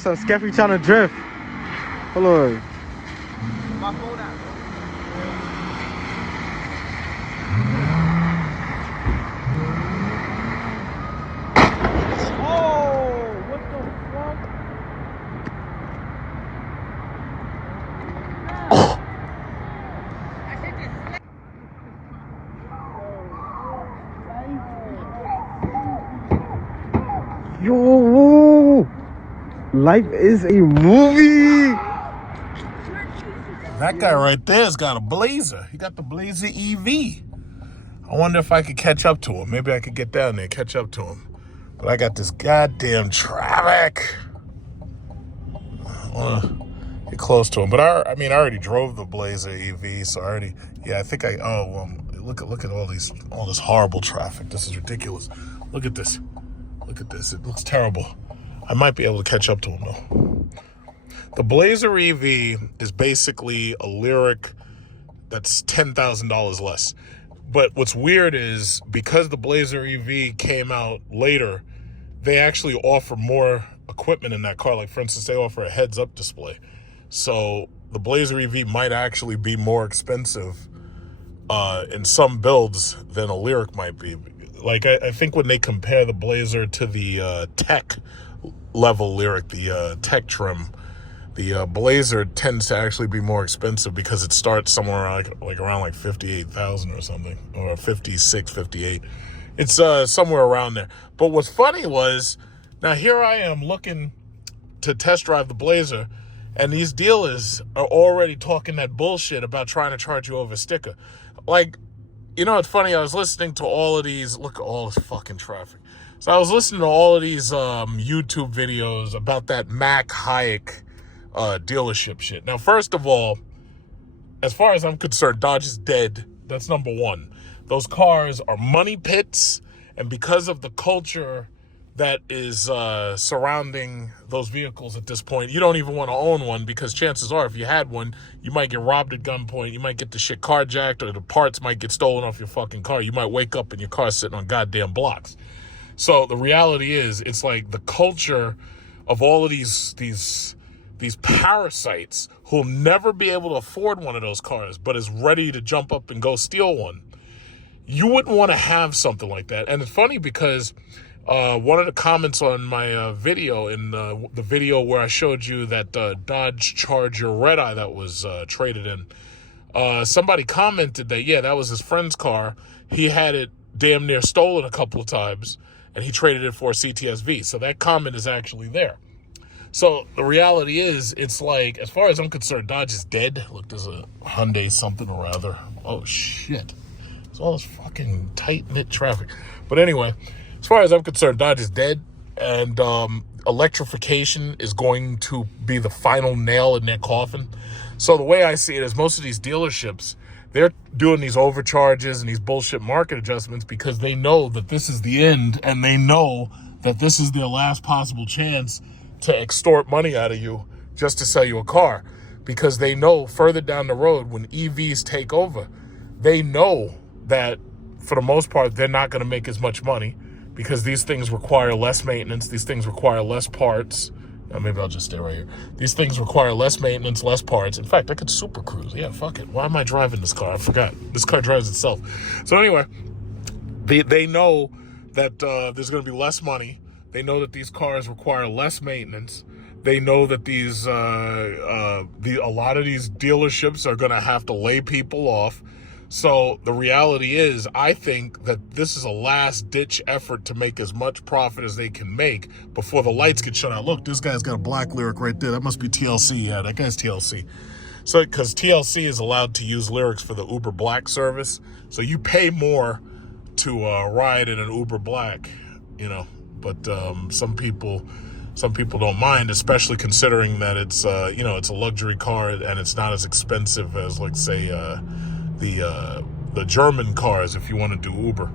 Son Skeppy trying to drift. Hold on. My phone out. Oh, what the fuck? Yo, life is a movie. That guy right there's got a Blazer. He got the Blazer EV. I wonder if I could catch up to him. Maybe I could get down there and catch up to him. But I got this goddamn traffic. I want to get close to him. But I mean, I already drove the Blazer EV, so I already, yeah, I think look at all this horrible traffic. This is ridiculous. Look at this. Look at this. It looks terrible. I might be able to catch up to him, though. The Blazer EV is basically a Lyriq that's $10,000 less. But what's weird is because the Blazer EV came out later, they actually offer more equipment in that car. Like, for instance, they offer a heads-up display. So the Blazer EV might actually be more expensive in some builds than a Lyriq might be. Like, I think when they compare the Blazer to the tech level Lyriq, the tech trim, the Blazer tends to actually be more expensive because it starts somewhere around 58,000 or something, or 56, 58. It's somewhere around there. But what's funny was, now here I am looking to test drive the Blazer, and these dealers are already talking that bullshit about trying to charge you over sticker. Like, you know, it's funny, I was listening to all of these, look at all this fucking traffic. So I was listening to all of these YouTube videos about that Mack Hayek dealership shit. Now, first of all, as far as I'm concerned, Dodge is dead. That's number one. Those cars are money pits, and because of the culture that is surrounding those vehicles at this point, you don't even want to own one, because chances are if you had one, you might get robbed at gunpoint, you might get the shit carjacked, or the parts might get stolen off your fucking car. You might wake up and your car's sitting on goddamn blocks. So the reality is, it's like the culture of all of these parasites who'll never be able to afford one of those cars, but is ready to jump up and go steal one. You wouldn't want to have something like that. And it's funny because one of the comments on my video, in the video where I showed you that Dodge Charger Red Eye that was traded in, somebody commented that, yeah, that was his friend's car. He had it damn near stolen a couple of times, and he traded it for a CTSV. So that comment is actually there. So the reality is, it's like, as far as I'm concerned, Dodge is dead. Look, there's a Hyundai something or other. Oh, shit. It's all this fucking tight-knit traffic. But anyway, as far as I'm concerned, Dodge is dead. And electrification is going to be the final nail in their coffin. So the way I see it is, most of these dealerships, they're doing these overcharges and these bullshit market adjustments because they know that this is the end, and they know that this is their last possible chance to extort money out of you just to sell you a car, because they know further down the road, when EVs take over, they know that for the most part they're not going to make as much money, because these things require less maintenance, these things require less parts. Maybe I'll just stay right here. These things require less maintenance, less parts. In fact, I could super cruise. Yeah, fuck it. Why am I driving this car? I forgot. This car drives itself. So anyway, they know that there's going to be less money. They know that these cars require less maintenance. They know that a lot of these dealerships are going to have to lay people off. So the reality is, I think that this is a last-ditch effort to make as much profit as they can make before the lights get shut out. Look, this guy's got a black Lyriq right there. That must be TLC. Yeah, that guy's TLC. So, because TLC is allowed to use Lyriqs for the Uber Black service. So you pay more to ride in an Uber Black, you know. But some people don't mind, especially considering that it's it's a luxury car and it's not as expensive as, like, say, the German cars if you want to do Uber.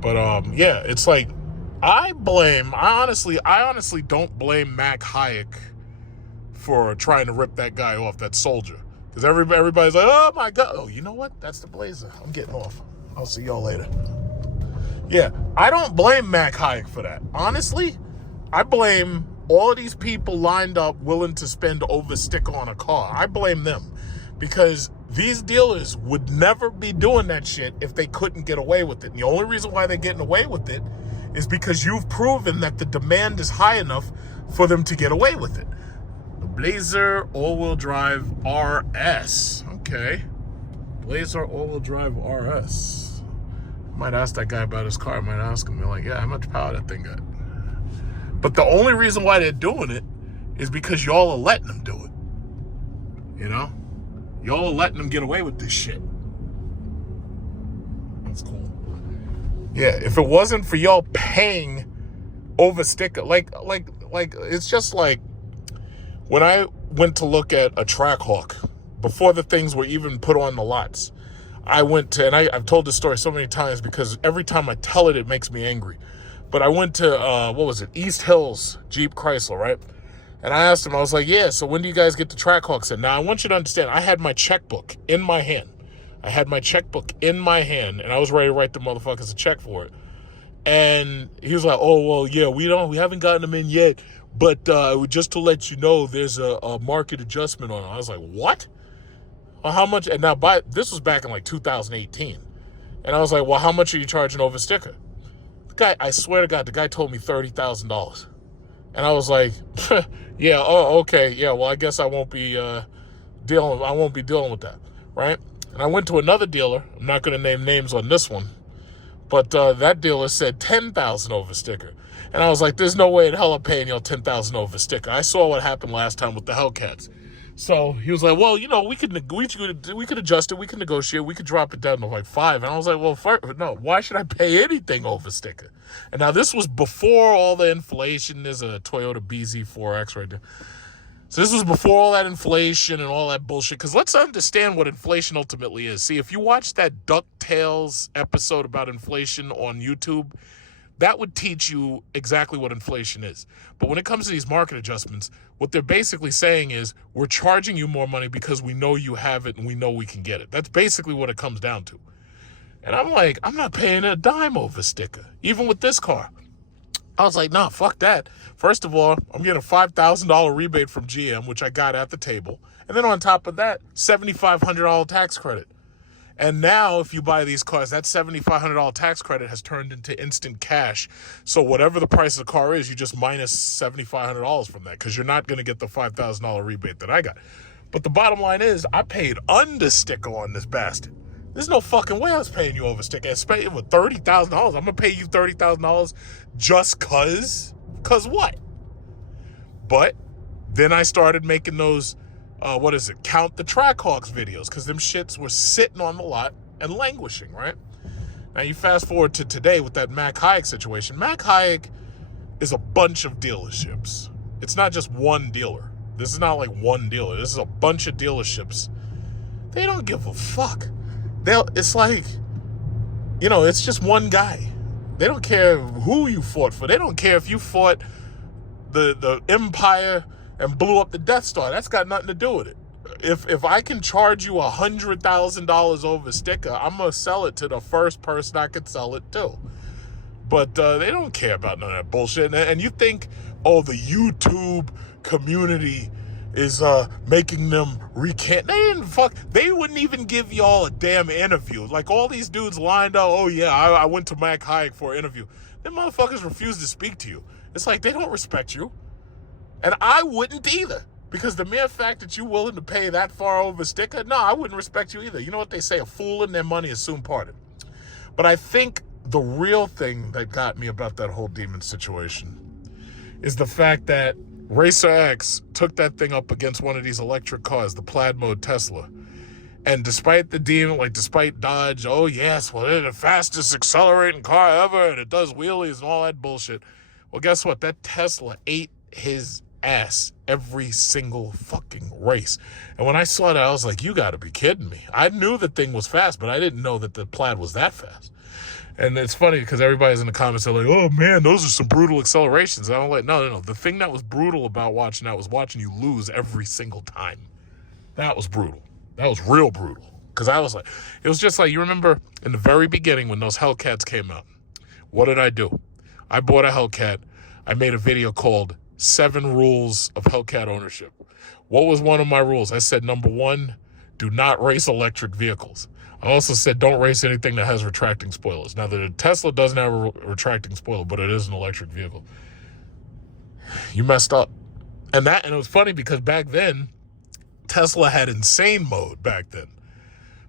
But yeah, it's like, I honestly don't blame Mack Hayek for trying to rip that guy off, that soldier, because everybody's like, oh my god, oh, you know what? That's the Blazer. I'm getting off. I'll see y'all later. Yeah, I don't blame Mack Hayek for that. Honestly, I blame all of these people lined up willing to spend over sticker on a car. I blame them, because these dealers would never be doing that shit if they couldn't get away with it. And the only reason why they're getting away with it is because you've proven that the demand is high enough for them to get away with it. The Blazer all-wheel drive RS. Okay. Blazer all-wheel drive RS. I might ask that guy about his car. I might ask him, like, yeah, how much power that thing got? But the only reason why they're doing it is because y'all are letting them do it. You know? Y'all are letting them get away with this shit. That's cool. Yeah, if it wasn't for y'all paying over sticker, like it's just like when I went to look at a Trackhawk before the things were even put on the lots. I went to, and I've told this story so many times because every time I tell it, it makes me angry. But I went to, what was it? East Hills Jeep Chrysler, right? And I asked him, I was like, yeah, so when do you guys get the Trackhawks in? Now, I want you to understand, I had my checkbook in my hand. I had my checkbook in my hand, and I was ready to write the motherfuckers a check for it. And he was like, oh, well, yeah, we haven't gotten them in yet. But just to let you know, there's a market adjustment on it. I was like, what? Well, how much? And now, this was back in like 2018. And I was like, well, how much are you charging over sticker? The guy, I swear to God, the guy told me $30,000. And I was like, yeah, oh, okay, yeah, well, I guess I won't be dealing with that, right? And I went to another dealer. I'm not going to name names on this one, but that dealer said $10,000 over sticker. And I was like, there's no way in hell I'm paying y'all $10,000 over sticker. I saw what happened last time with the Hellcats. So he was like, well, you know, we could adjust it, we could negotiate, we could drop it down to like 5. And I was like, well, no, why should I pay anything over sticker? And now this was before all the inflation. There's a Toyota BZ4X right there. So this was before all that inflation and all that bullshit. Because let's understand what inflation ultimately is. See, if you watch that DuckTales episode about inflation on YouTube, that would teach you exactly what inflation is. But when it comes to these market adjustments, what they're basically saying is we're charging you more money because we know you have it and we know we can get it. That's basically what it comes down to. And I'm like, I'm not paying a dime over sticker, even with this car. I was like, nah, fuck that. First of all, I'm getting a $5,000 rebate from GM, which I got at the table. And then on top of that, $7,500 tax credit. And now, if you buy these cars, that $7,500 tax credit has turned into instant cash. So whatever the price of the car is, you just minus $7,500 from that because you're not going to get the $5,000 rebate that I got. But the bottom line is, I paid under sticker on this bastard. There's no fucking way I was paying you over sticker. Especially with $30,000. I'm going to pay you $30,000 just cause? Cause what? But then I started making those count the Trackhawks videos, because them shits were sitting on the lot and languishing, right? Now you fast forward to today with that Mac Hayek situation. Mac Hayek is a bunch of dealerships. It's not just one dealer. This is not like one dealer. This is a bunch of dealerships. They don't give a fuck. It's like, you know, it's just one guy. They don't care who you fought for. They don't care if you fought the Empire and blew up the Death Star. That's got nothing to do with it. If I can charge you $100,000 over sticker, I'm going to sell it to the first person I could sell it to. But they don't care about none of that bullshit. And you think, oh, the YouTube community is making them recant. They wouldn't even give y'all a damn interview. Like all these dudes lined up, oh yeah, I went to Mac Hayek for an interview. Them motherfuckers refuse to speak to you. It's like they don't respect you. And I wouldn't either. Because the mere fact that you're willing to pay that far over sticker, no, I wouldn't respect you either. You know what they say, a fool and their money is soon parted. But I think the real thing that got me about that whole demon situation is the fact that Racer X took that thing up against one of these electric cars, the plaid mode Tesla. And despite the demon, despite Dodge, oh yes, well, it's the fastest accelerating car ever, and it does wheelies and all that bullshit. Well, guess what? That Tesla ate his ass every single fucking race. And when I saw that, I was like, you gotta be kidding me. I knew the thing was fast, but I didn't know that the plaid was that fast. And it's funny because everybody's in the comments are like, oh man, those are some brutal accelerations. And I'm like, no. The thing that was brutal about watching that was watching you lose every single time. That was brutal. That was real brutal. Because I was like, it was just like, you remember in the very beginning when those Hellcats came out, what did I do? I bought a Hellcat. I made a video called 7 rules of Hellcat ownership. What was one of my rules? I said, number 1, do not race electric vehicles. I also said don't race anything that has retracting spoilers. Now, the Tesla doesn't have a retracting spoiler, but it is an electric vehicle. You messed up. And it was funny because back then, Tesla had insane mode back then.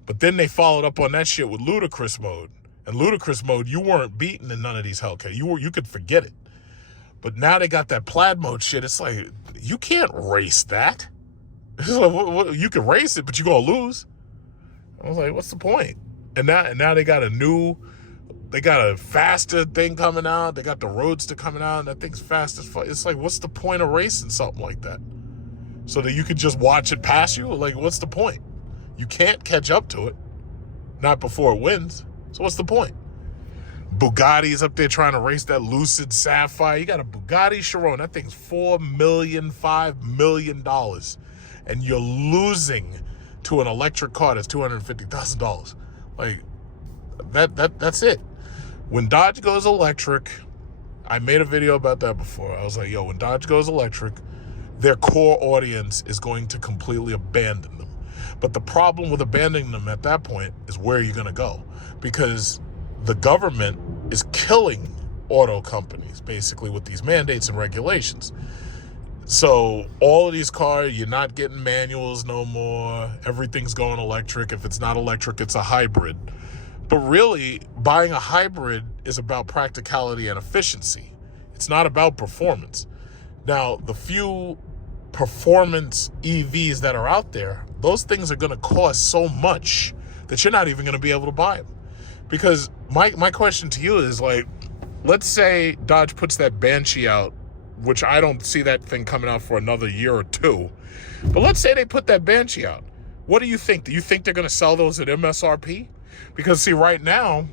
But then they followed up on that shit with ludicrous mode. And ludicrous mode, you weren't beaten in none of these Hellcat. You could forget it. But now they got that plaid mode shit. It's like, you can't race that. It's like, you can race it, but you're going to lose. I was like, what's the point? And now they got a faster thing coming out. They got the Roadster coming out, and that thing's fast as fuck. It's like, what's the point of racing something like that? So that you could just watch it pass you? Like, what's the point? You can't catch up to it. Not before it wins. So what's the point? Bugatti's up there trying to race that Lucid Sapphire. You got a Bugatti Chiron. That thing's $4 million, $5 million. And you're losing to an electric car that's $250,000. Like, that's it. When Dodge goes electric, I made a video about that before. I was like, yo, when Dodge goes electric, their core audience is going to completely abandon them. But the problem with abandoning them at that point is where you're going to go. Because the government is killing auto companies, basically, with these mandates and regulations. So all of these cars, you're not getting manuals no more. Everything's going electric. If it's not electric, it's a hybrid. But really, buying a hybrid is about practicality and efficiency. It's not about performance. Now, the few performance EVs that are out there, those things are going to cost so much that you're not even going to be able to buy them. Because my question to you is, like, let's say Dodge puts that Banshee out, which I don't see that thing coming out for another year or two. But let's say they put that Banshee out. What do you think? Do you think they're going to sell those at MSRP? Because, see, right now,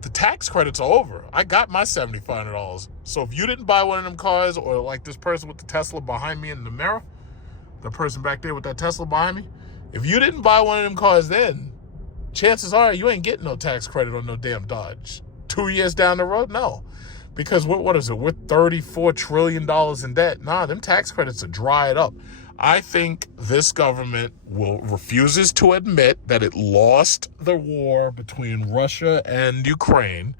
the tax credits are over. I got my $7,500. So if you didn't buy one of them cars, or like this person with the Tesla behind me in the mirror, the person back there with that Tesla behind me, if you didn't buy one of them cars then, chances are you ain't getting no tax credit on no damn Dodge. 2 years down the road, no. Because what is it? We're $34 trillion in debt. Nah, them tax credits are dried up. I think this government refuses to admit that it lost the war between Russia and Ukraine,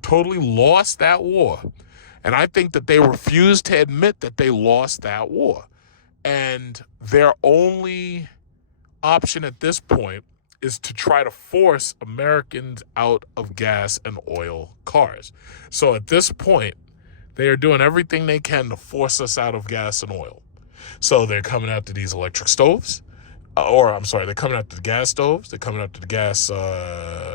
totally lost that war. And I think that they refuse to admit that they lost that war. And their only option at this point is to try to force Americans out of gas and oil cars. So at this point, they are doing everything they can to force us out of gas and oil. So they're coming after these electric stoves, they're coming after the gas stoves. They're coming after the gas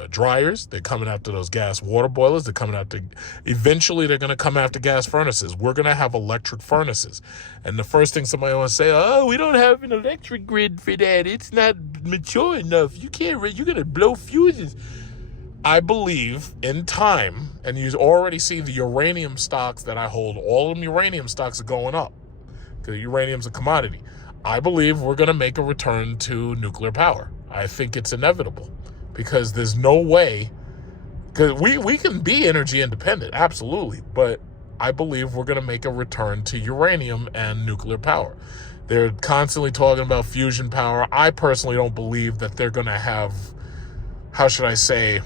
dryers. They're coming after those gas water boilers. They're coming after, eventually they're going to come after gas furnaces. We're going to have electric furnaces. And the first thing somebody wants to say, oh, we don't have an electric grid for that. It's not mature enough. You're going to blow fuses. I believe in time, and you already see the uranium stocks that I hold, all of them uranium stocks are going up because uranium's a commodity. I believe we're going to make a return to nuclear power. I think it's inevitable because there's no way, because we can be energy independent, absolutely, but I believe we're going to make a return to uranium and nuclear power. They're constantly talking about fusion power. I personally don't believe that they're going to have, how should I say,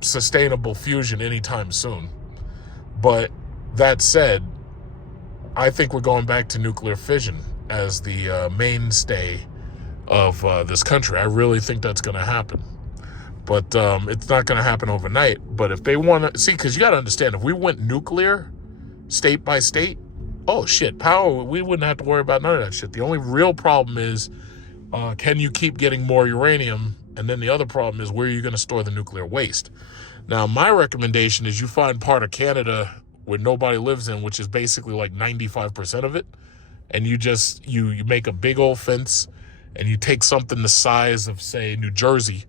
sustainable fusion anytime soon. But that said, I think we're going back to nuclear fission as the mainstay of this country. I really think that's going to happen. But it's not going to happen overnight. But if they want to, see, because you got to understand, if we went nuclear state by state, oh shit, power, we wouldn't have to worry about none of that shit. The only real problem is, can you keep getting more uranium? And then the other problem is, where are you going to store the nuclear waste? Now, my recommendation is you find part of Canada where nobody lives in, which is basically like 95% of it, and you just, you make a big old fence, and you take something the size of, say, New Jersey.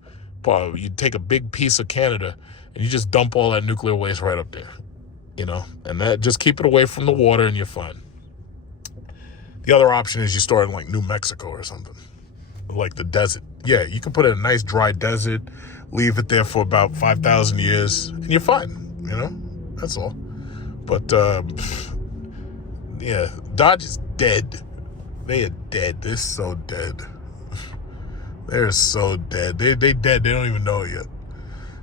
You take a big piece of Canada, and you just dump all that nuclear waste right up there, you know, and that, just keep it away from the water, and you're fine. The other option is you store it in like New Mexico or something, like the desert. Yeah, you can put it in a nice dry desert, leave it there for about 5,000 years, and you're fine, you know, that's all. But Yeah, Dodge is dead. They are dead. They're so dead. They're so dead. They dead. They don't even know it yet.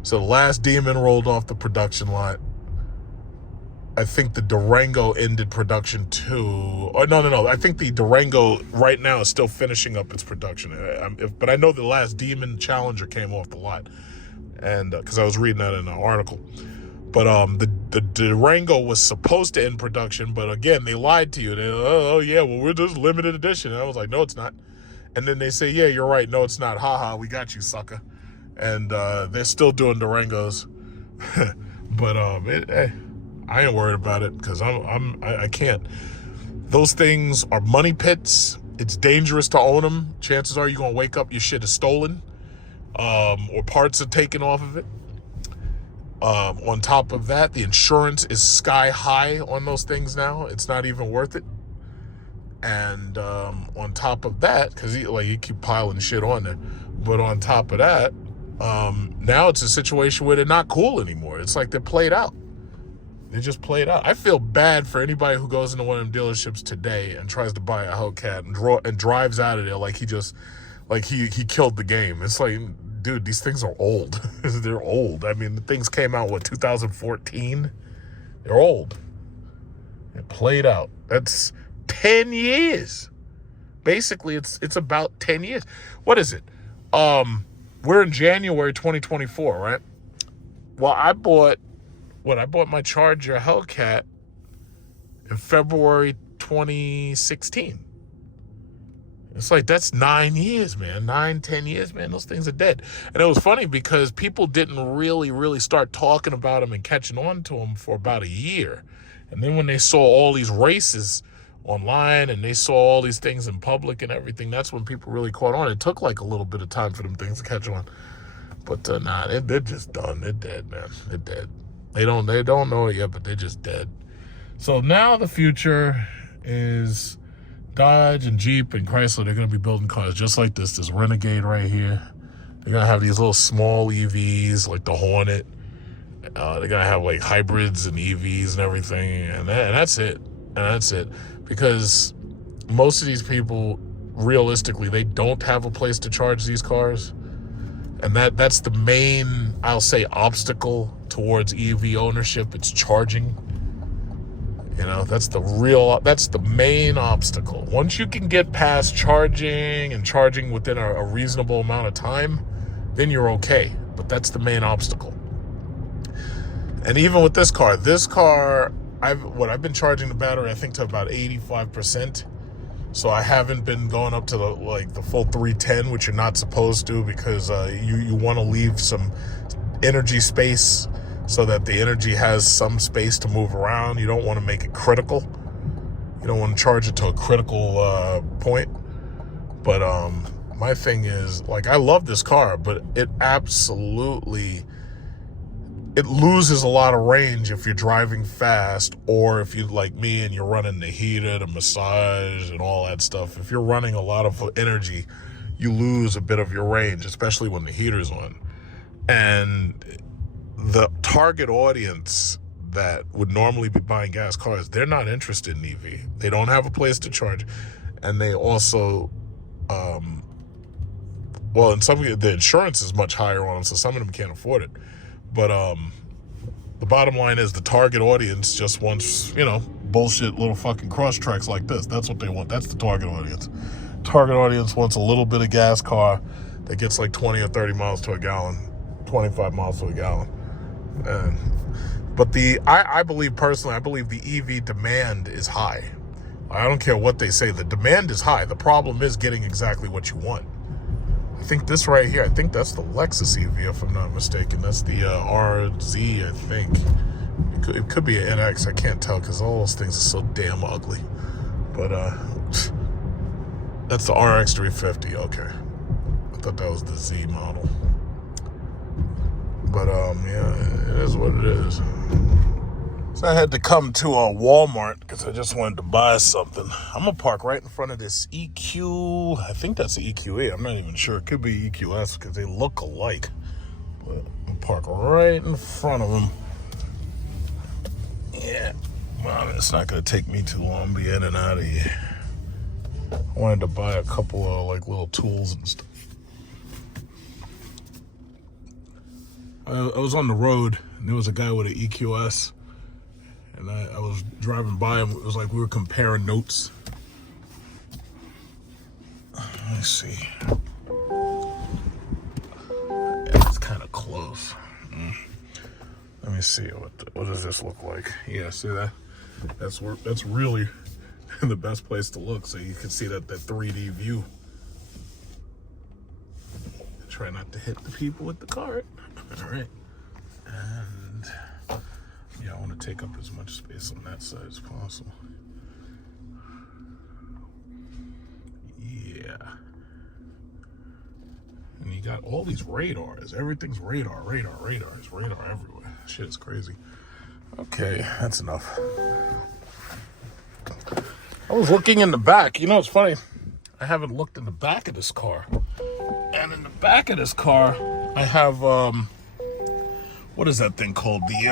So the last Demon rolled off the production lot. I think the Durango ended production too. Oh, no. I think the Durango right now is still finishing up its production. But I know the last Demon Challenger came off the lot. And because I was reading that in an article. But the Durango was supposed to end production, but again, they lied to you. They, oh yeah, well, we're just limited edition. And I was like, no, it's not. And then they say, yeah, you're right. No, it's not. Haha, we got you, sucker. And they're still doing Durangos. But I ain't worried about it because I can't. Those things are money pits. It's dangerous to own them. Chances are you're gonna wake up, your shit is stolen, or parts are taken off of it. On top of that, the insurance is sky high on those things now. It's not even worth it. And on top of that, because you keep piling shit on there, but on top of that, now it's a situation where they're not cool anymore. It's like they're played out. They just played out. I feel bad for anybody who goes into one of them dealerships today and tries to buy a Hellcat and drives out of there like he killed the game. It's like, dude, these things are old. They're old. I mean, the things came out, 2014? They're old. They're played out. That's 10 years. Basically, it's about 10 years. What is it? We're in January 2024, right? Well, I bought my Charger Hellcat in February 2016. It's like, that's 9 years, man. 10 years, man. Those things are dead. And it was funny because people didn't really start talking about them and catching on to them for about a year. And then when they saw all these races online and they saw all these things in public and everything, that's when people really caught on. It took like a little bit of time for them things to catch on. But they're just done. They're dead, man. They're dead. They don't know it yet, but they're just dead. So now the future is Dodge and Jeep and Chrysler. They're going to be building cars just like this. This Renegade right here. They're going to have these little small EVs like the Hornet. They're going to have like hybrids and EVs and everything. And that's it. And that's it. Because most of these people, realistically, they don't have a place to charge these cars. And that's the main, I'll say, obstacle towards EV ownership. It's charging. You know, that's the main obstacle. Once you can get past charging and charging within a reasonable amount of time, then you're okay. But that's the main obstacle. And even with this car, I've been charging the battery, I think, to about 85%. So I haven't been going up to the full 310, which you're not supposed to, because you want to leave some energy space so that the energy has some space to move around. You don't want to make it critical. You don't want to charge it to a critical point. But my thing is, like, I love this car, but it loses a lot of range if you're driving fast, or if you like me and you're running the heater, the massage, and all that stuff. If you're running a lot of energy, you lose a bit of your range, especially when the heater's on. And the target audience that would normally be buying gas cars, they're not interested in EV. They don't have a place to charge. And they also, in some of the insurance is much higher on them, so some of them can't afford it. But the bottom line is the target audience just wants, bullshit little fucking cross tracks like this. That's what they want. That's the target audience. Target audience wants a little bit of gas car that gets like 20 or 30 miles to a gallon, 25 miles to a gallon. But I believe personally, the EV demand is high. I don't care what they say. The demand is high. The problem is getting exactly what you want. I think this right here, that's the Lexus EV, if I'm not mistaken. That's the RZ, I think. It could be an NX, I can't tell, because all those things are so damn ugly. But that's the RX 350, okay. I thought that was the Z model. But yeah, it is what it is. So I had to come to a Walmart because I just wanted to buy something. I'm going to park right in front of this EQ. I think that's the EQA. I'm not even sure. It could be EQS because they look alike. But I'm going to park right in front of them. Yeah. Come on, it's not gonna take me too long to be in and out of here. I wanted to buy a couple of like little tools and stuff. I was on the road and there was a guy with an EQS, and I was driving by him. It was like we were comparing notes. Let me see. It's kind of close. Let me see what does this look like. Yeah, see that? That's really the best place to look, so you can see that 3D view. Try not to hit the people with the cart. All right, and yeah, I want to take up as much space on that side as possible. Yeah, and you got all these radars. Everything's radar. It's radar everywhere. Shit is crazy. Okay, that's enough. I was looking in the back. You know, it's funny. I haven't looked in the back of this car. And in the back of this car, I have, what is that thing called? The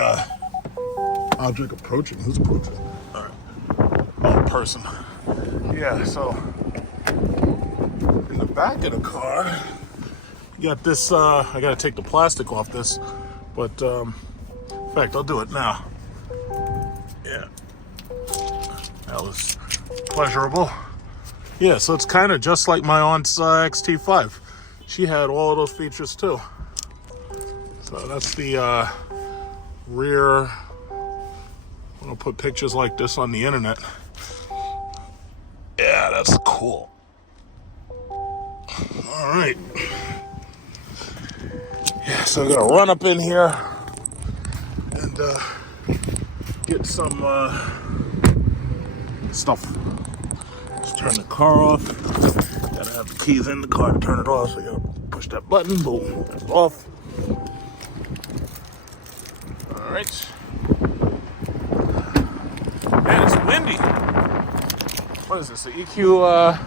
object approaching. Who's approaching? All right. Oh, person. Yeah, so in the back of the car, you got this, I got to take the plastic off this, but in fact, I'll do it now. Yeah. That was pleasurable. Yeah, so it's kind of just like my aunt's XT5. She had all of those features too. So that's the rear. I'm gonna put pictures like this on the internet. Yeah, that's cool. All right. Yeah, so I'm gonna run up in here and get some stuff. Just turn the car off. Gotta have the keys in the car to turn it off. So you gotta push that button, boom, it's off. All right. Man, it's windy. What is this, the EQ?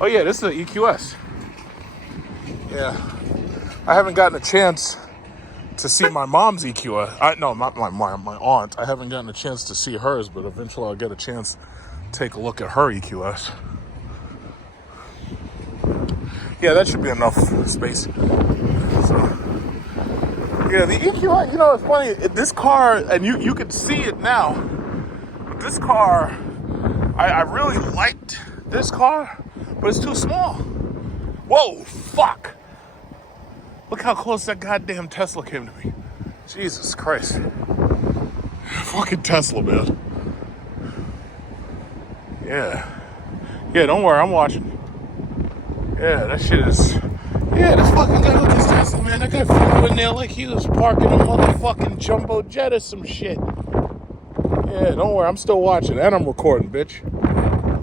Oh yeah, this is the EQS. Yeah. I haven't gotten a chance to see my mom's EQS. No, not my aunt. I haven't gotten a chance to see hers, but eventually I'll get a chance to take a look at her EQS. Yeah, that should be enough space. So, yeah, the EQS, you know, it's funny. This car, and you can see it now, but this car, I really liked this car, but it's too small. Whoa, fuck. Look how close that goddamn Tesla came to me. Jesus Christ. Fucking Tesla, man. Yeah. Yeah, don't worry, I'm watching. Yeah, that shit is... Yeah, this fucking guy with this Tesla, man. That guy flew in there like he was parking a motherfucking jumbo jet or some shit. Yeah, don't worry, I'm still watching. And I'm recording, bitch.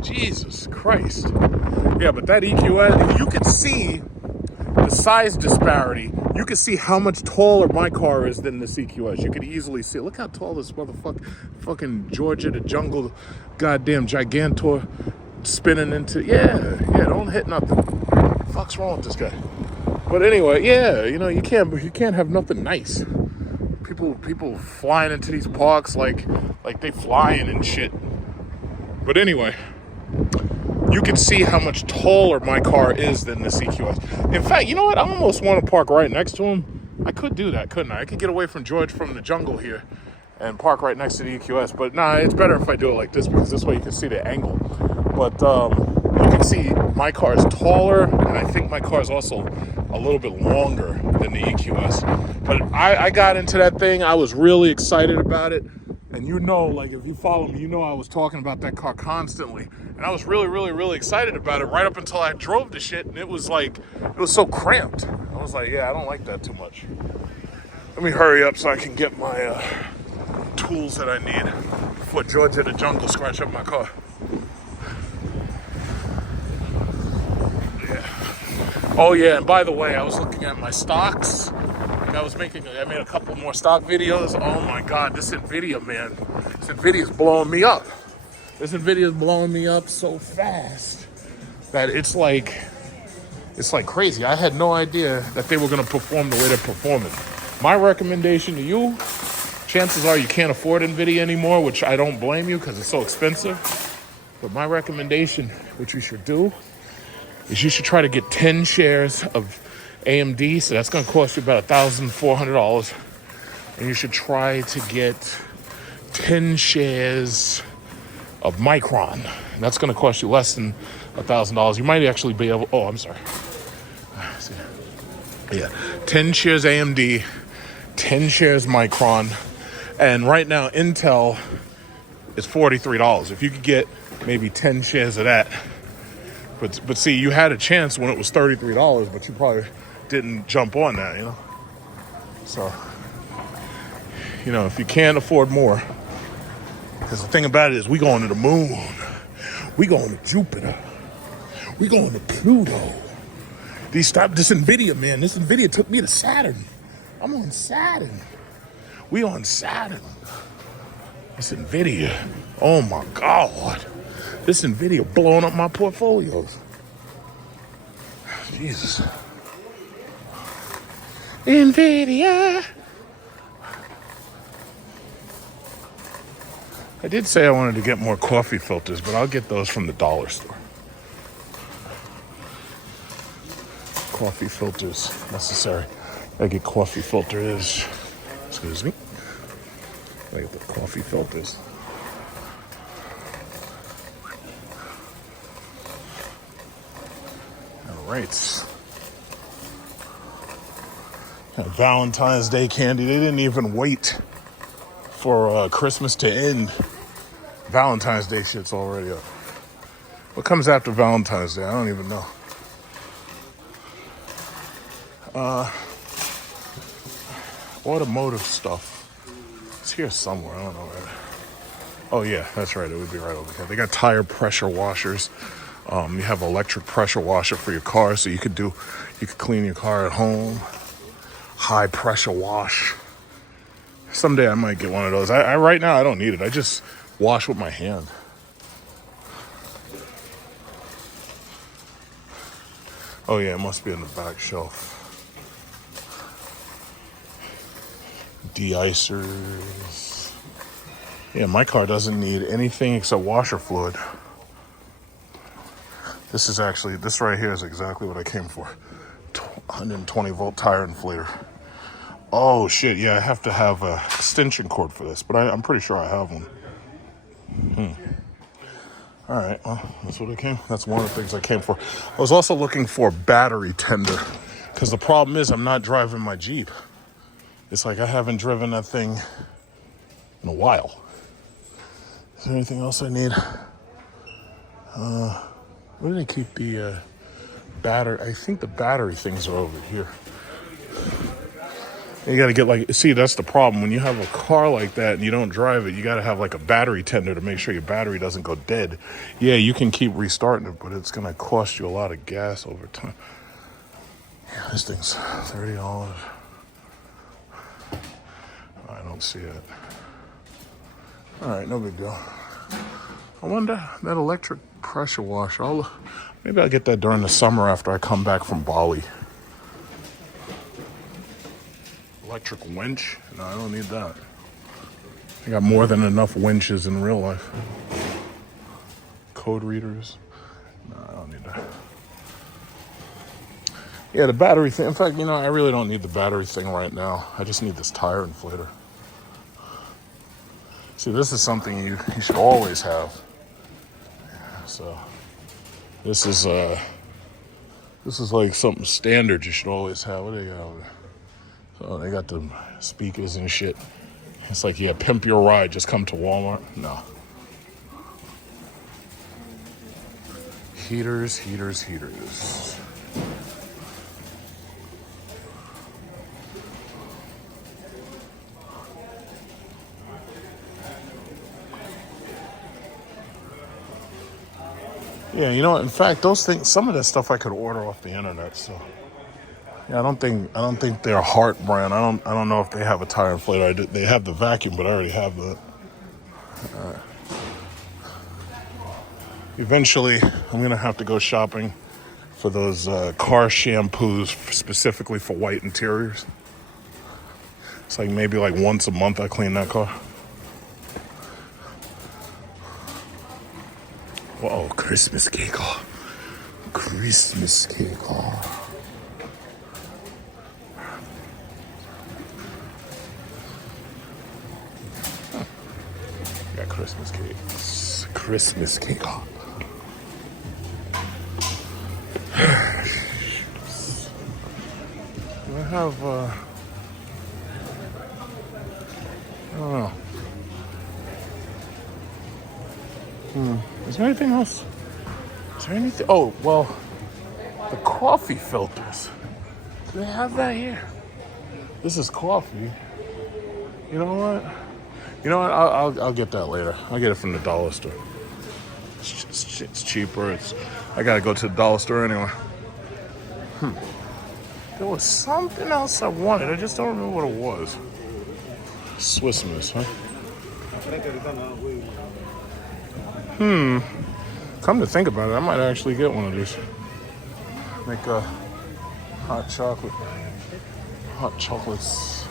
Jesus Christ. Yeah, but that EQS, you can see the size disparity. You can see how much taller my car is than this EQS. You could easily see. Look how tall this fucking Georgia the Jungle goddamn Gigantor spinning into. Yeah, don't hit nothing. What the fuck's wrong with this guy? But anyway, yeah, you know, you can't have nothing nice. People flying into these parks like they flying and shit. But anyway, you can see how much taller my car is than this EQS. In fact, you know what? I almost want to park right next to him. I could do that, couldn't I? I could get away from George from the jungle here and park right next to the EQS. But nah, it's better if I do it like this because this way you can see the angle. But you can see my car is taller, and I think my car is also a little bit longer than the EQS. But I got into that thing. I was really excited about it. And you know, like if you follow me, you know I was talking about that car constantly. And I was really, really, really excited about it right up until I drove the shit. And it was like, it was so cramped. I was like, yeah, I don't like that too much. Let me hurry up so I can get my tools that I need before George hit the jungle scratch up my car. Yeah. Oh yeah, and by the way, I was looking at my stocks. I made a couple more stock videos. Oh my God, this NVIDIA, man. This NVIDIA's blowing me up. This NVIDIA's blowing me up so fast that it's like crazy. I had no idea that they were gonna perform the way they're performing. My recommendation to you, chances are you can't afford NVIDIA anymore, which I don't blame you because it's so expensive. But my recommendation, which you should do, is you should try to get 10 shares of AMD. So that's going to cost you about $1,400. And you should try to get 10 shares of Micron. And that's going to cost you less than $1,000. You might actually be able, oh, I'm sorry. Yeah, 10 shares AMD, 10 shares Micron. And right now, Intel is $43. If you could get maybe 10 shares of that. But see, you had a chance when it was $33, but you probably didn't jump on that, you know? So, you know, if you can't afford more, because the thing about it is we going to the moon. We going to Jupiter. We going to Pluto. This NVIDIA, man. This NVIDIA took me to Saturn. I'm on Saturn. We on Saturn. This NVIDIA. Oh, my God. This NVIDIA blowing up my portfolios. Jesus. NVIDIA. I did say I wanted to get more coffee filters, but I'll get those from the dollar store. Coffee filters necessary. I get coffee filters. Excuse me. I get the coffee filters. All right. Valentine's Day candy. They didn't even wait for Christmas to end. Valentine's Day shit's already up. What comes after Valentine's Day? I don't even know. Automotive stuff. It's here somewhere. I don't know where. Oh yeah, that's right. It would be right over here. They got tire pressure washers. You have electric pressure washer for your car, so you could clean your car at home. High pressure wash. Someday I might get one of those. I right now I don't need it. I just wash with my hand. Oh yeah, it must be in the back shelf. De-icers. Yeah, my car doesn't need anything except washer fluid. This right here is exactly what I came for. 120 volt tire inflator. Oh shit, yeah, I have to have an extension cord for this, but I'm pretty sure I have one. All right, well, that's one of the things I came for. I was also looking for battery tender, because the problem is I'm not driving my Jeep. It's like I haven't driven that thing in a while. Is there anything else I need? Where do they keep the battery? I think the battery things are over here. You got to get see, that's the problem. When you have a car like that and you don't drive it, you got to have like a battery tender to make sure your battery doesn't go dead. Yeah, you can keep restarting it, but it's going to cost you a lot of gas over time. Yeah, this thing's $30. I don't see it. All right, no big deal. I wonder, that electric pressure washer, maybe I'll get that during the summer after I come back from Bali. Electric winch? No, I don't need that. I got more than enough winches in real life. Code readers? No, I don't need that. Yeah, the battery thing. In fact, I really don't need the battery thing right now. I just need this tire inflator. See, this is something you should always have. So, this is like something standard you should always have. What do they got? So they got the speakers and shit. It's like, yeah, pimp your ride. Just come to Walmart. No. Heaters. Yeah, in fact, those things, some of that stuff I could order off the internet, so. Yeah, I don't think they're Hart brand. I don't know if they have a tire inflator. They have the vacuum, but I already have that. Eventually, I'm gonna have to go shopping for those car shampoos specifically for white interiors. It's like maybe like once a month I clean that car. Whoa, Christmas cake. Christmas cake. Got Christmas cakes. Christmas cake. I have, I don't know. Is there anything else? Is there anything? Oh, well, the coffee filters. Do they have that here? This is coffee. You know what? I'll get that later. I'll get it from the dollar store. It's cheaper. I gotta go to the dollar store anyway. There was something else I wanted. I just don't remember what it was. Swiss Miss, huh? Come to think about it, I might actually get one of these. Make a hot chocolates.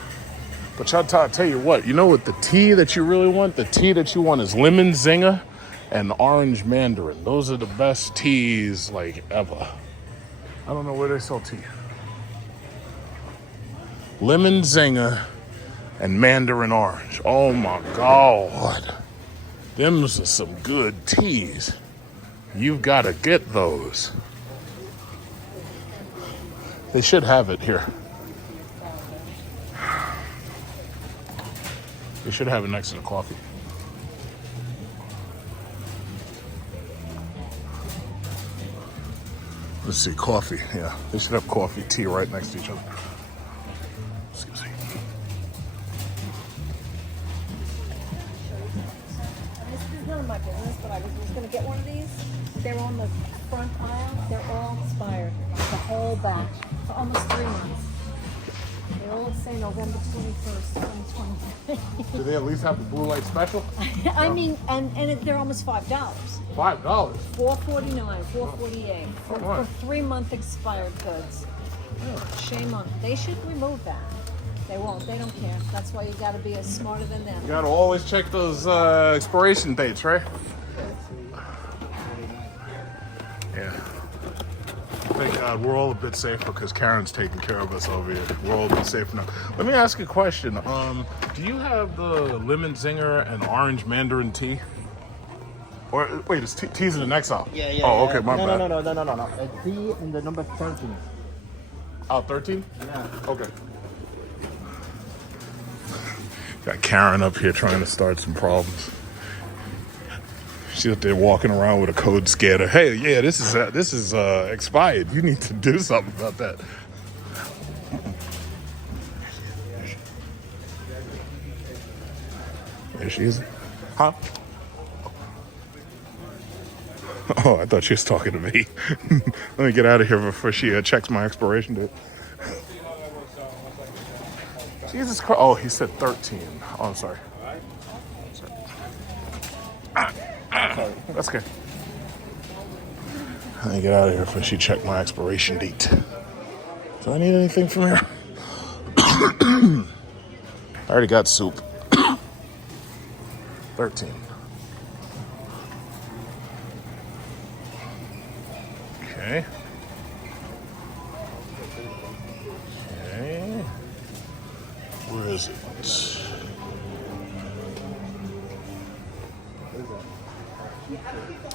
But I'll tell you what, you know what the tea that you really want? The tea that you want is lemon zinger and orange mandarin. Those are the best teas like ever. I don't know where they sell tea. Lemon zinger and mandarin orange. Oh my God. Them's are some good teas. You've got to get those. They should have it here. They should have it next to the coffee. Let's see, coffee. Yeah, they should have coffee, tea right next to each other. Excuse me. This is none of my business, but I was just going to get one of these. They're on the front aisle. They're all expired. The whole batch for almost 3 months. They all say November 21st, 2023. Do they at least have the blue light special? I mean, and they're almost $5. $5? $4.49, $4.48 for Right. 3 month expired goods. Shame on them. They should remove that. They won't. They don't care. That's why you got to be as smarter than them. You gotta always check those expiration dates, right? Yeah. Thank God we're all a bit safer because Karen's taking care of us over here. We're all a bit safer now. Let me ask you a question. Do you have the lemon zinger and orange mandarin tea? Or wait, it's teas in the next aisle. Yeah. Oh, okay, my bad. No. T in the number 13. Aisle 13? Yeah. Okay. Got Karen up here trying to start some problems. She's up there walking around with a code scanner. Hey, yeah, this is expired. You need to do something about that. There she is. Huh? Oh, I thought she was talking to me. Let me get out of here before she checks my expiration date. Jesus Christ. Oh, he said 13. Oh, I'm sorry. That's okay. Let me get out of here before she checked my expiration date. Do I need anything from here? I already got soup. 13. Okay. Okay. Where is it?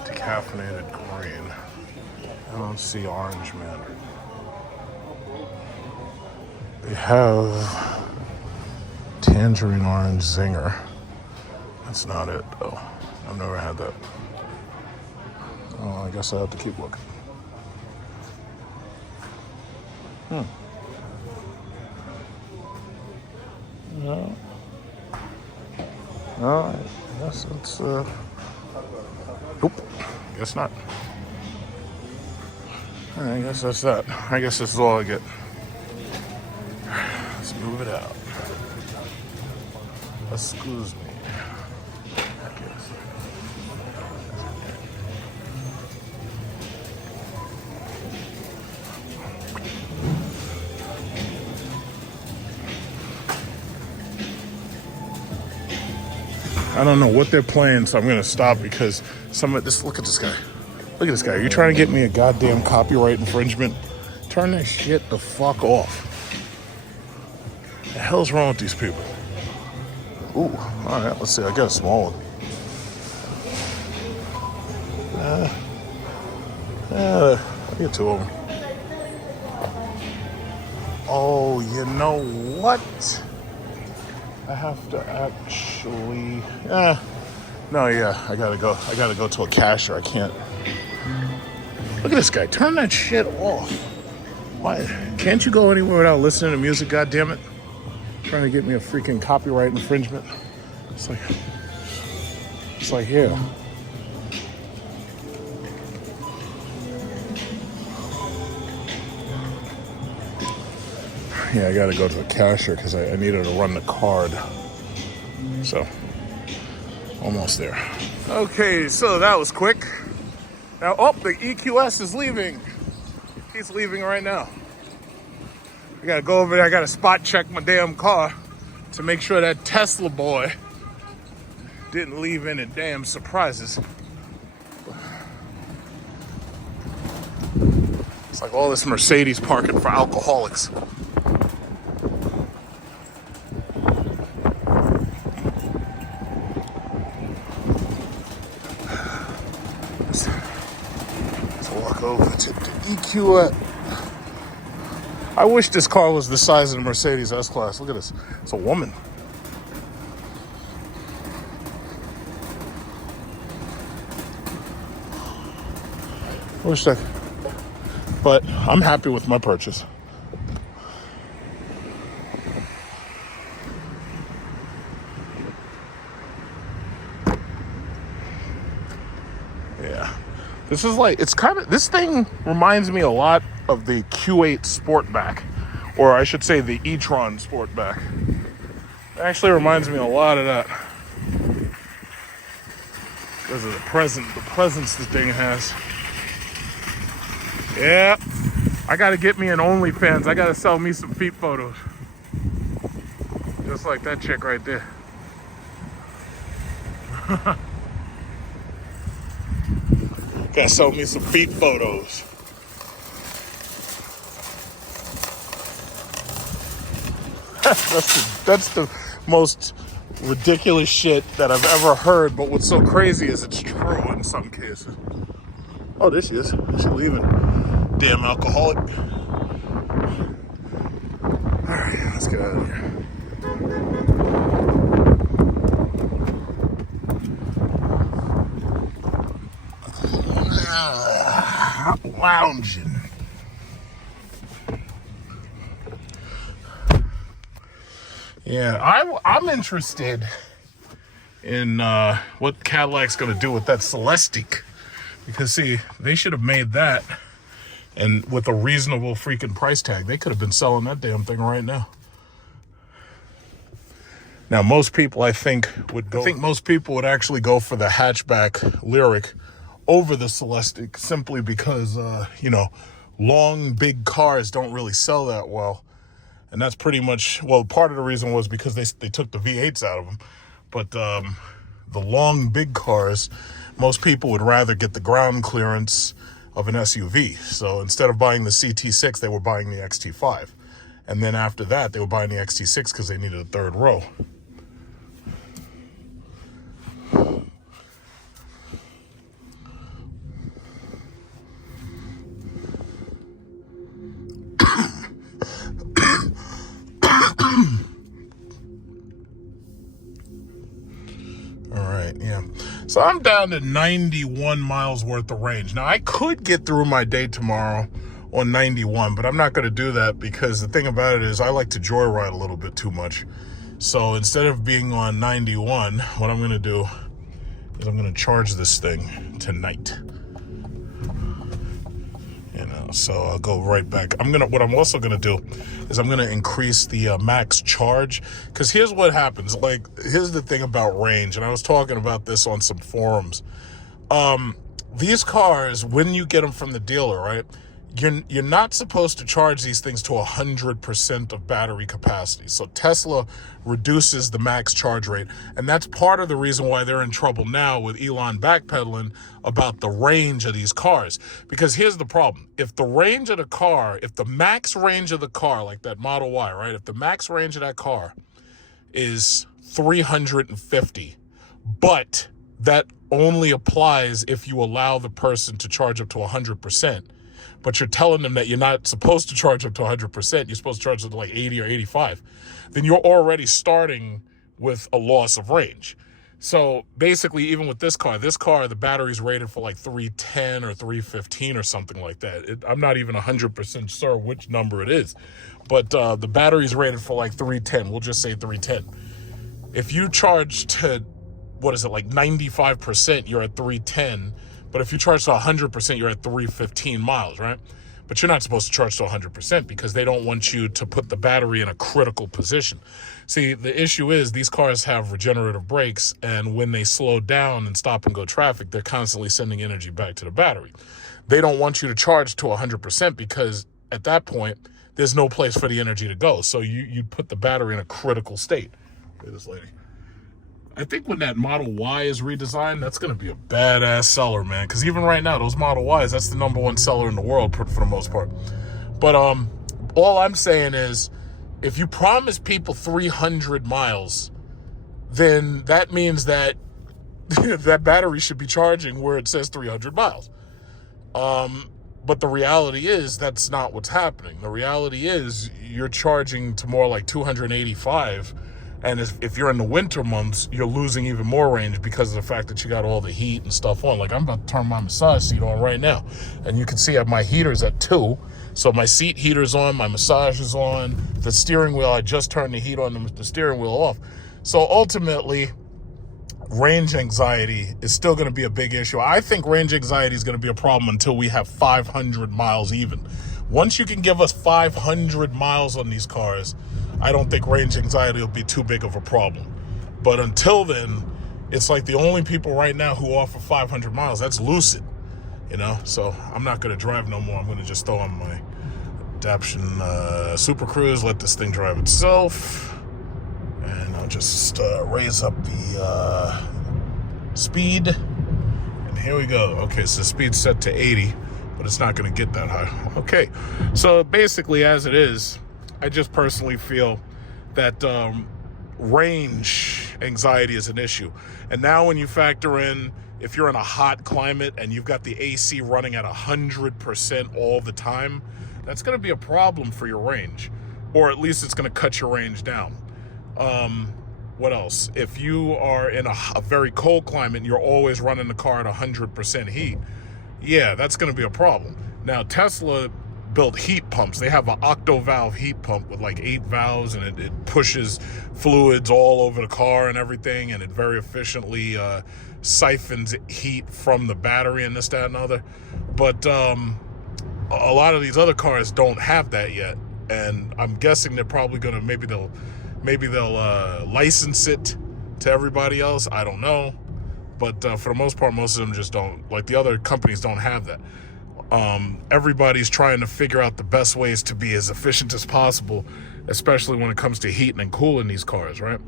Decaffeinated green. I don't see orange mandarin. They have tangerine orange zinger. That's not it though. I've never had that. Oh, I guess I have to keep looking. No. No, I guess it's nope. Guess not. I guess that's that. I guess this is all I get. Let's move it out. Excuse me. I guess. I don't know what they're playing, so I'm gonna stop because some of this. Look at this guy. Look at this guy. Are you trying to get me a goddamn copyright infringement? Turn that shit the fuck off. The hell's wrong with these people? Ooh, all right. Let's see. I got a small one. I get two of them. Oh, you know what? I have to actually. No, yeah. I gotta go. I gotta go to a cashier. I can't. Look at this guy. Turn that shit off. Why? Can't you go anywhere without listening to music? God damn it! Trying to get me a freaking copyright infringement. It's like yeah. Yeah, I gotta go to a cashier because I needed to run the card. So, almost there. Okay, so that was quick. Now, the EQS is leaving. He's leaving right now. I gotta go over there. I gotta spot check my damn car to make sure that Tesla boy didn't leave any damn surprises. It's like all this Mercedes parking for alcoholics. Over to the EQ. I wish this car was the size of the Mercedes S-Class. Look at this. It's a woman. Wish that. But I'm happy with my purchase. Yeah. This is like, this thing reminds me a lot of the Q8 Sportback, or I should say the e-tron Sportback. It actually reminds me a lot of that because of the presence the thing has. Yeah, I gotta get me an OnlyFans. I gotta sell me some feet photos. Just like that chick right there. Gotta sell me some feet photos. That's the most ridiculous shit that I've ever heard, but what's so crazy is it's true in some cases. Oh, there she is. She's leaving. Damn alcoholic. Alright, let's get out of here. Lounging. Yeah, I'm interested in what Cadillac's gonna do with that Celestiq, because see, they should have made that, and with a reasonable freaking price tag, they could have been selling that damn thing right now. Now, most people I think most people would actually go for the hatchback Lyriq over the Celestiq, simply because long big cars don't really sell that well. And that's pretty much, well, part of the reason was because they took the V8s out of them. But the long big cars, most people would rather get the ground clearance of an SUV. So instead of buying the CT6, they were buying the XT5. And then after that, they were buying the XT6 because they needed a third row. Yeah, so I'm down to 91 miles worth of range. Now, I could get through my day tomorrow on 91, but I'm not going to do that because the thing about it is I like to joyride a little bit too much. So instead of being on 91, what I'm going to do is I'm going to charge this thing tonight. So I'll go right back. What I'm also gonna do is I'm gonna increase the max charge, because here's what happens. Like, here's the thing about range, and I was talking about this on some forums. These cars, when you get them from the dealer, right, you're not supposed to charge these things to 100% of battery capacity. So Tesla reduces the max charge rate, and that's part of the reason why they're in trouble now with Elon backpedaling about the range of these cars. Because here's the problem. If the range of the car, if the max range of the car, like that Model Y, right? If the max range of that car is 350, but that only applies if you allow the person to charge up to 100%. But you're telling them that you're not supposed to charge up to 100%, you're supposed to charge up to like 80 or 85, then you're already starting with a loss of range. So basically, even with this car, the battery's rated for like 310 or 315 or something like that. I'm not even 100% sure which number it is, but the battery's rated for like 310. We'll just say 310. If you charge to, what is it, like 95%, you're at 310. But if you charge to 100%, you're at 315 miles, right? But you're not supposed to charge to 100% because they don't want you to put the battery in a critical position. See, the issue is these cars have regenerative brakes, and when they slow down and stop and go traffic, they're constantly sending energy back to the battery. They don't want you to charge to 100% because at that point, there's no place for the energy to go. So you put the battery in a critical state. Look at this lady. I think when that Model Y is redesigned, that's going to be a badass seller, man. Because even right now, those Model Ys, that's the #1 seller in the world for the most part. But all I'm saying is, if you promise people 300 miles, then that means that that battery should be charging where it says 300 miles. But the reality is that's not what's happening. The reality is you're charging to more like 285. And if you're in the winter months, you're losing even more range because of the fact that you got all the heat and stuff on. Like I'm about to turn my massage seat on right now. And you can see my heater's at 2. So my seat heater's on, my massage is on, the steering wheel, I just turned the heat on, the steering wheel off. So ultimately, range anxiety is still going to be a big issue. I think range anxiety is going to be a problem until we have 500 miles even. Once you can give us 500 miles on these cars, I don't think range anxiety will be too big of a problem. But until then, it's like the only people right now who offer 500 miles, that's Lucid, you know? So I'm not going to drive no more. I'm going to just throw on my Adaption Super Cruise, let this thing drive itself. And I'll just raise up the speed. And here we go. Okay, so speed's set to 80, but it's not going to get that high. Okay, so basically as it is, I just personally feel that range anxiety is an issue. And now when you factor in, if you're in a hot climate and you've got the AC running at 100% all the time, that's going to be a problem for your range. Or at least it's going to cut your range down. What else? If you are in a very cold climate and you're always running the car at 100% heat, yeah, that's going to be a problem. Now, Tesla built heat pumps. They have an octo-valve heat pump with like 8 valves, and it pushes fluids all over the car and everything, and it very efficiently siphons heat from the battery and this, that, and other. But a lot of these other cars don't have that yet, and I'm guessing they're probably gonna maybe they'll license it to everybody else. I don't know, but for the most part, most of them just don't. Like the other companies don't have that. Everybody's trying to figure out the best ways to be as efficient as possible, especially when it comes to heating and cooling these cars, right?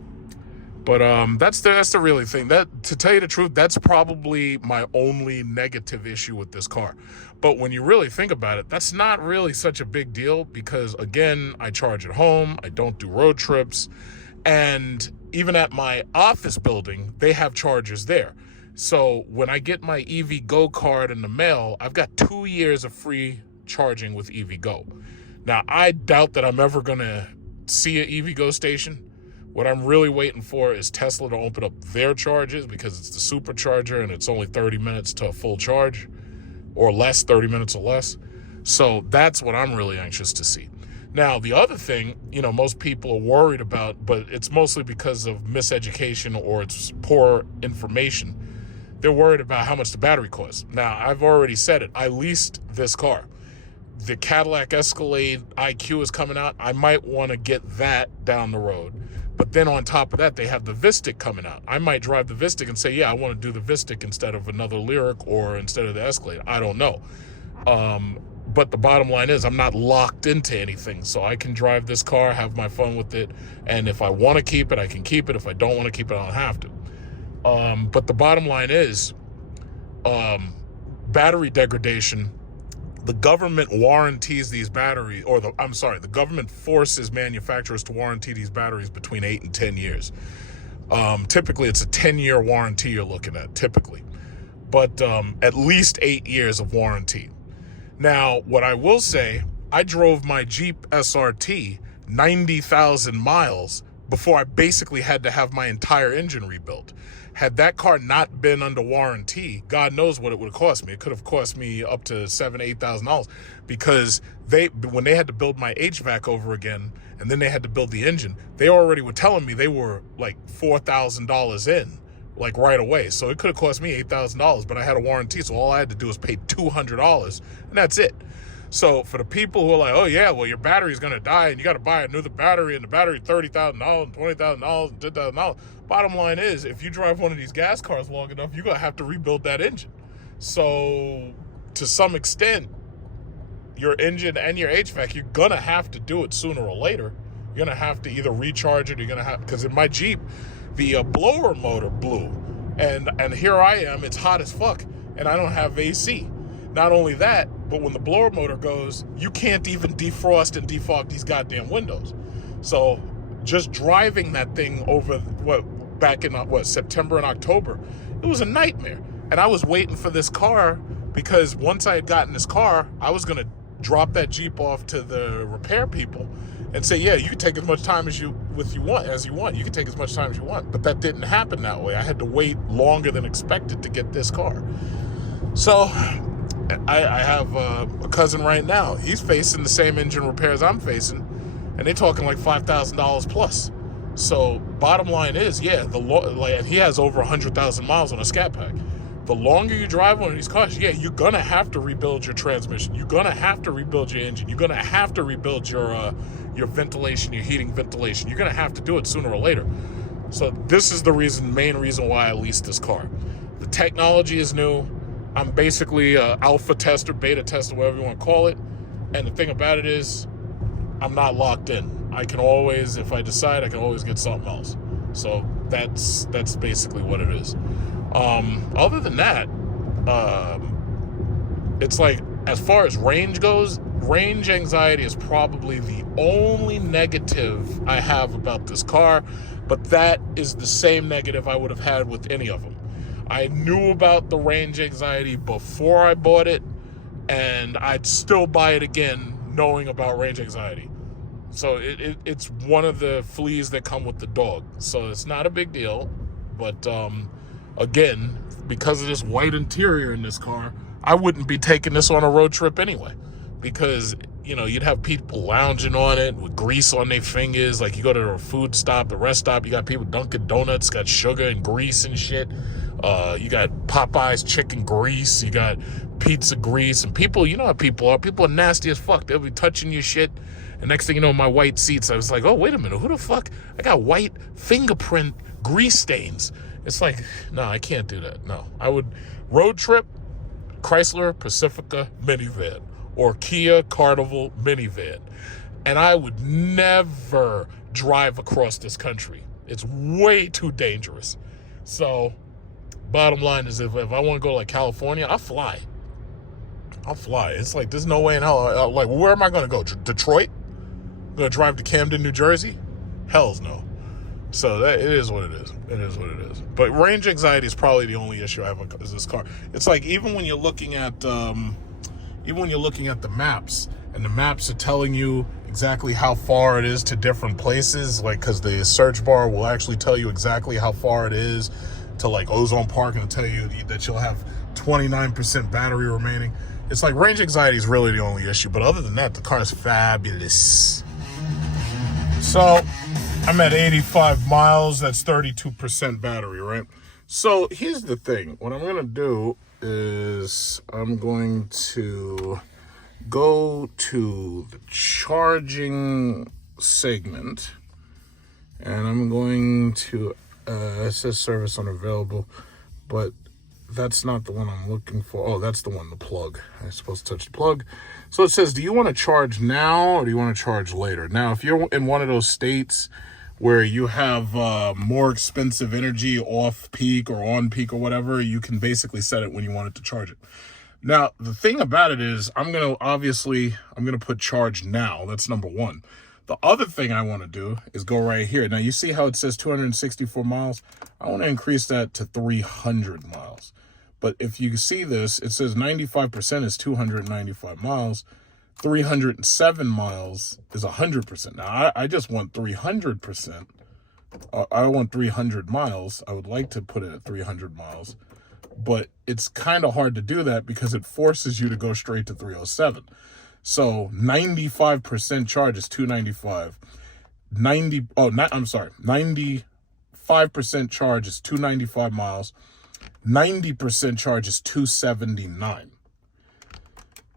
But that's the really thing. That, to tell you the truth, that's probably my only negative issue with this car. But when you really think about it, that's not really such a big deal because, again, I charge at home, I don't do road trips, and even at my office building, they have chargers there. So when I get my EVgo card in the mail, I've got 2 years of free charging with EVgo. Now, I doubt that I'm ever going to see an EVgo station. What I'm really waiting for is Tesla to open up their charges because it's the supercharger and it's only 30 minutes to a full charge or less, 30 minutes or less. So that's what I'm really anxious to see. Now, the other thing, most people are worried about, but it's mostly because of miseducation or it's poor information. They're worried about how much the battery costs. Now, I've already said it. I leased this car. The Cadillac Escalade IQ is coming out. I might want to get that down the road. But then on top of that, they have the Vistic coming out. I might drive the Vistic and say, yeah, I want to do the Vistic instead of another Lyriq or instead of the Escalade. I don't know. But the bottom line is I'm not locked into anything. So I can drive this car, have my fun with it. And if I want to keep it, I can keep it. If I don't want to keep it, I don't have to. But the bottom line is battery degradation. The government warranties these batteries, the government forces manufacturers to warranty these batteries between 8 and 10 years. Typically, it's a 10-year warranty you're looking at, typically. But at least 8 years of warranty. Now, what I will say, I drove my Jeep SRT 90,000 miles before I basically had to have my entire engine rebuilt. Had that car not been under warranty, God knows what it would have cost me. It could have cost me up to $7,000, $8,000 because when they had to build my HVAC over again and then they had to build the engine, they already were telling me they were like $4,000 in, like right away. So it could have cost me $8,000, but I had a warranty, so all I had to do was pay $200, and that's it. So for the people who are like, oh yeah, well your battery's gonna die and you gotta buy another battery and the battery $30,000 and $20,000 and $10,000. Bottom line is, if you drive one of these gas cars long enough, you're gonna have to rebuild that engine. So to some extent, your engine and your HVAC, you're gonna have to do it sooner or later. You're gonna have to either recharge it, because in my Jeep, the blower motor blew. And here I am, it's hot as fuck, and I don't have AC. Not only that, but when the blower motor goes, you can't even defrost and defog these goddamn windows. So just driving that thing over back in September and October, it was a nightmare. And I was waiting for this car because once I had gotten this car, I was gonna drop that Jeep off to the repair people and say, yeah, you can take as much time as you want. You can take as much time as you want. But that didn't happen that way. I had to wait longer than expected to get this car. So I have a cousin right now. He's facing the same engine repairs I'm facing, and they're talking like $5,000 plus. So bottom line is, yeah, and he has over 100,000 miles on a Scat Pack. The longer you drive one of these cars, yeah, you're gonna have to rebuild your transmission. You're gonna have to rebuild your engine. You're gonna have to rebuild your ventilation, your heating ventilation. You're gonna have to do it sooner or later. So this is the main reason why I leased this car. The technology is new. I'm basically an alpha tester, beta tester, whatever you want to call it. And the thing about it is, I'm not locked in. I can always, if I decide, I can always get something else. So that's basically what it is. Other than that, it's like, as far as range goes, range anxiety is probably the only negative I have about this car, but that is the same negative I would have had with any of them. I knew about the range anxiety before I bought it, and I'd still buy it again knowing about range anxiety. So it's one of the fleas that come with the dog. So it's not a big deal, but again, because of this white interior in this car, I wouldn't be taking this on a road trip anyway, because you'd have people lounging on it with grease on their fingers. Like, you go to a food stop, the rest stop, you got people Dunkin' Donuts, got sugar and grease and shit. You got Popeye's chicken grease, you got pizza grease, and people, you know how people are. People are nasty as fuck. They'll be touching your shit. And next thing you know, my white seats, I was like, oh, wait a minute, who the fuck? I got white fingerprint grease stains. It's like, no, I can't do that. No, I would road trip, Chrysler Pacifica minivan or Kia Carnival minivan. And I would never drive across this country. It's way too dangerous. So bottom line is, if I want to go to like California, I'll fly. It's like, there's no way in hell. Like, where am I going to go? Detroit? I'm going to drive to Camden, New Jersey? Hells no. So it is what it is. It is what it is. But range anxiety is probably the only issue I have with this car. It's like, even when you're looking at the maps, and the maps are telling you exactly how far it is to different places, like, because the search bar will actually tell you exactly how far it is to like Ozone Park, and it'll tell you that you'll have 29% battery remaining. It's like, range anxiety is really the only issue. But other than that, the car is fabulous. So I'm at 85 miles. That's 32% battery, right? So here's the thing. What I'm going to do is I'm going to go to the charging segment, and I'm going to, it says service unavailable, but that's not the one I'm looking for. Oh, that's the one, the plug. I'm supposed to touch the plug. So it says, do you want to charge now or do you want to charge later? Now, if you're in one of those states where you have more expensive energy off peak or on peak or whatever, you can basically set it when you want it to charge it. Now, the thing about it is, I'm going to put charge now. That's number one. The other thing I want to do is go right here. Now, you see how it says 264 miles? I want to increase that to 300 miles. But if you see this, it says 95% is 295 miles. 307 miles is 100%. Now, I just want 300%. I want 300 miles. I would like to put it at 300 miles. But it's kind of hard to do that because it forces you to go straight to 307. So 95% charge is 295. 95% charge is 295 miles. 90% charge is 279.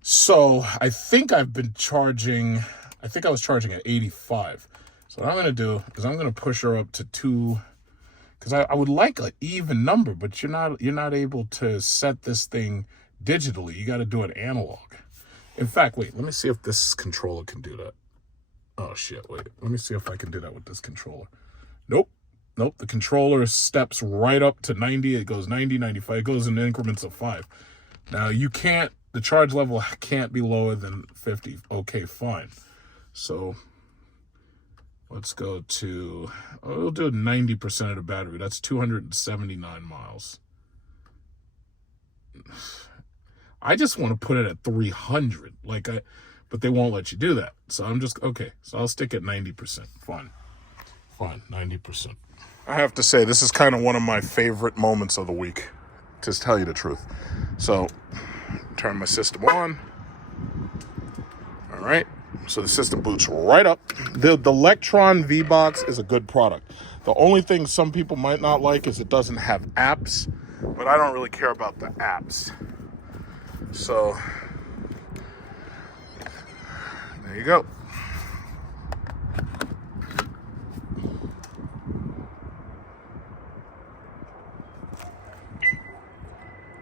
So I think I was charging at 85. So what I'm going to do is I'm going to push her up to 2, because I would like an even number, but you're not able to set this thing digitally. You got to do it analog. In fact, wait, let me see if this controller can do that. Oh, shit, wait. Let me see if I can do that with this controller. Nope. The controller steps right up to 90. It goes 90, 95. It goes in increments of 5. Now, the charge level can't be lower than 50. Okay, fine. So, let's go to, we'll do 90% of the battery. That's 279 miles. I just want to put it at 300, but they won't let you do that. So so I'll stick at 90%. Fine, 90%. I have to say, this is kind of one of my favorite moments of the week, to tell you the truth. So, turn my system on. All right, so the system boots right up. The Electron V-Box is a good product. The only thing some people might not like is it doesn't have apps, but I don't really care about the apps. So, there you go.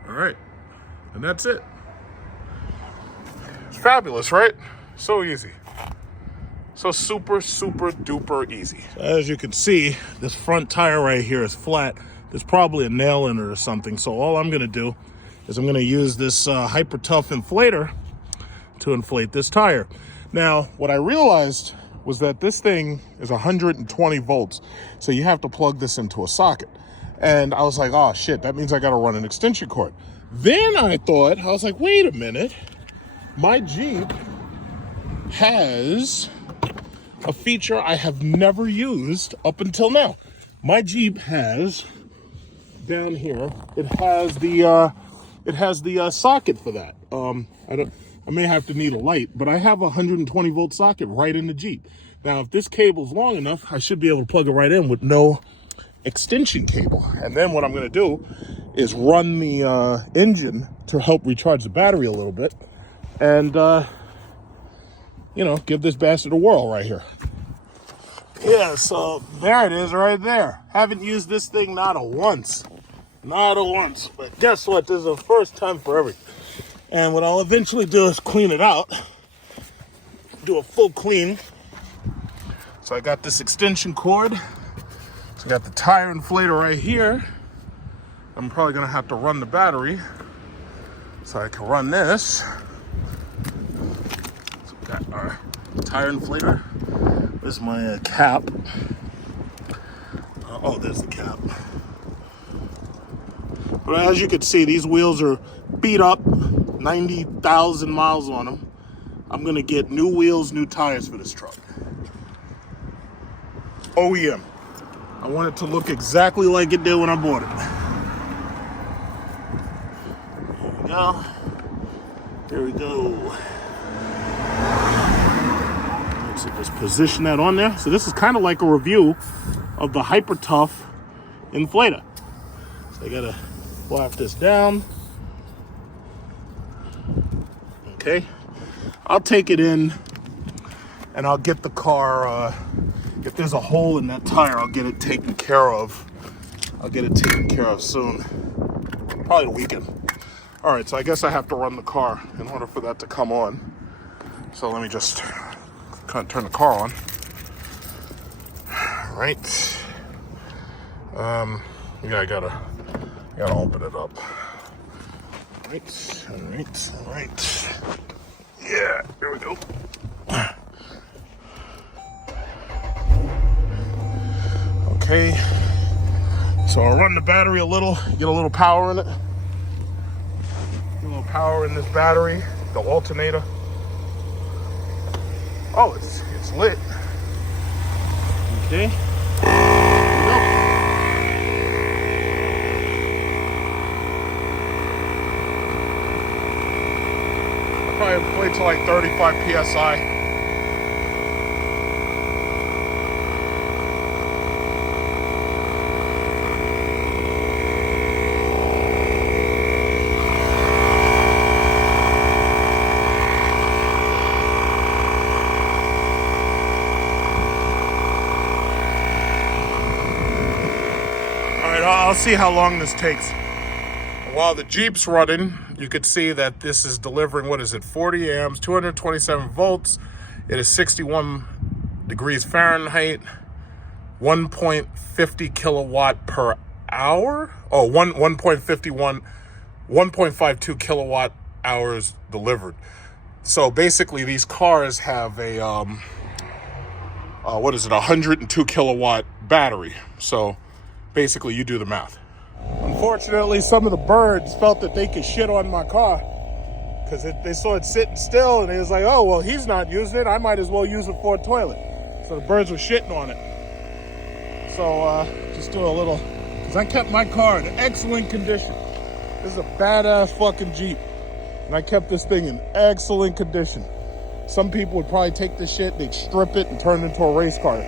All right, and that's it. It's fabulous, right? So easy. So super, super duper easy. As you can see, this front tire right here is flat. There's probably a nail in it or something. So all I'm gonna do is I'm gonna use this hyper tough inflator to inflate this tire. Now, what I realized was that this thing is 120 volts. So you have to plug this into a socket. And I was like, oh shit, that means I gotta run an extension cord. Then I was like, wait a minute. My Jeep has a feature I have never used up until now. My Jeep has, down here, it has the socket for that. I may have to need a light, but I have a 120 volt socket right in the Jeep. Now, if this cable's long enough, I should be able to plug it right in with no extension cable. And then what I'm gonna do is run the engine to help recharge the battery a little bit and, give this bastard a whirl right here. Yeah, so there it is right there. Haven't used this thing not a once. But guess what? This is the first time for everything. And what I'll eventually do is clean it out. Do a full clean. So I got this extension cord. So I got the tire inflator right here. I'm probably gonna have to run the battery so I can run this. So we got our tire inflator. There's my cap. Oh, there's the cap. But as you can see, these wheels are beat up, 90,000 miles on them. I'm gonna get new wheels, new tires for this truck. OEM. I want it to look exactly like it did when I bought it. There we go. So just position that on there. So this is kind of like a review of the Hyper Tough inflator. So I gotta flap this down. Okay. I'll take it in and I'll get the car, if there's a hole in that tire, I'll get it taken care of. I'll get it taken care of soon. probably the weekend. All right, so I guess I have to run the car in order for that to come on. So let me just kind of turn the car on. All right. Yeah, I gotta open it up. All right. Yeah, here we go. Okay. So I'll run the battery a little, get a little power in it. Get a little power in this battery, the alternator. Oh, it's lit. Okay. Here we go. Probably wait till like 35 PSI. I'll see how long this takes. While the Jeep's running, you could see that this is delivering, 40 amps, 227 volts. It is 61 degrees Fahrenheit, 1.50 kilowatt per hour. Oh, 1.52 kilowatt hours delivered. So basically these cars have a, 102 kilowatt battery. So basically, you do the math. Unfortunately, some of the birds felt that they could shit on my car because they saw it sitting still, and it was like, oh, well, he's not using it. I might as well use it for a toilet. So the birds were shitting on it. So just do a little, because I kept my car in excellent condition. This is a badass fucking Jeep, and I kept this thing in excellent condition. Some people would probably take this shit, they'd strip it and turn it into a race car.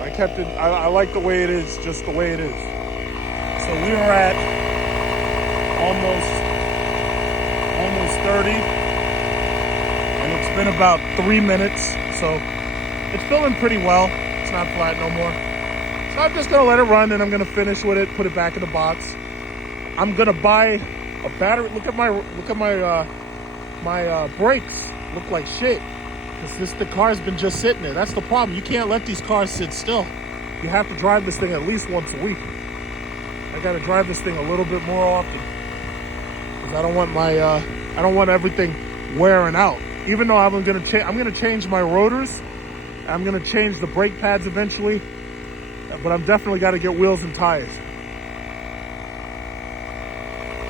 I kept it, I like the way it is, just the way it is. So we were at almost 30, and it's been about 3 minutes, so it's filling pretty well. It's not flat no more. So I'm just gonna let it run, and I'm gonna finish with it, put it back in the box. I'm gonna buy a battery. Look at my brakes look like shit. The car's been just sitting there. That's the problem. You can't let these cars sit still. You have to drive this thing at least once a week. I gotta drive this thing a little bit more often because I don't want everything wearing out. Even though I'm gonna change my rotors. I'm gonna change the brake pads eventually, but I'm definitely got to get wheels and tires.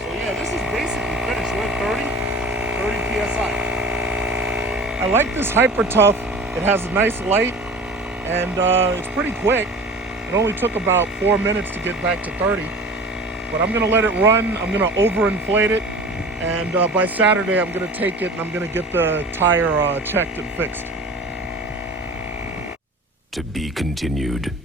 So yeah, this is basically finished. We're at 30 PSI. I like this Hyper Tough. It has a nice light, and it's pretty quick. It only took about 4 minutes to get back to 30. But I'm gonna let it run. I'm gonna overinflate it, and by Saturday I'm gonna take it and I'm gonna get the tire checked and fixed. To be continued.